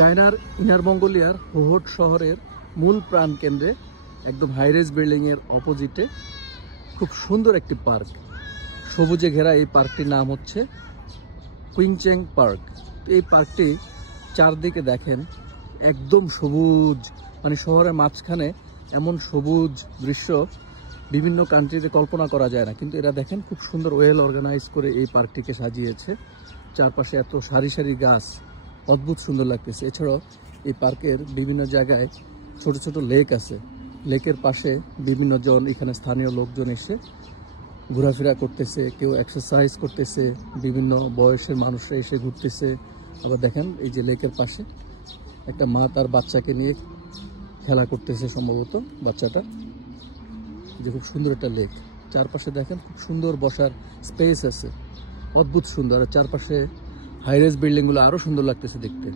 চায়নার ইনার মঙ্গোলিয়ার হোহট শহরের মূল প্রাণকেন্দ্রে একদম হাইরেজ বিল্ডিংয়ের অপোজিটে খুব সুন্দর একটি পার্ক, সবুজে ঘেরা এই পার্কটির নাম হচ্ছে কুইংচেং পার্ক। এই পার্কটি চারদিকে দেখেন একদম সবুজ, মানে শহরের মাঝখানে এমন সবুজ দৃশ্য বিভিন্ন কান্ট্রিতে কল্পনা করা যায় না, কিন্তু এরা দেখেন খুব সুন্দর ওয়েল অর্গানাইজ করে এই পার্কটিকে সাজিয়েছে। চারপাশে এত সারি সারি গাছ, অদ্ভুত সুন্দর লাগতেছে। এছাড়াও এই পার্কের বিভিন্ন জায়গায় ছোট ছোট লেক আছে। লেকের পাশে বিভিন্ন জন, এখানে স্থানীয় লোকজন এসে ঘোরাফেরা করতেছে, কেউ এক্সারসাইজ করতেছে, বিভিন্ন বয়সের মানুষরা এসে ঘুরতেছে। আবার দেখেন এই যে লেকের পাশে একটা মা তার বাচ্চাকে নিয়ে খেলা করতেছে, সম্ভবত বাচ্চাটা। যে খুব সুন্দর একটা লেক, চারপাশে দেখেন খুব সুন্দর বসার স্পেস আছে, অদ্ভুত সুন্দর। আর চারপাশে হাইরেজ বিল্ডিংগুলো আরও সুন্দর লাগতেছে দেখতে।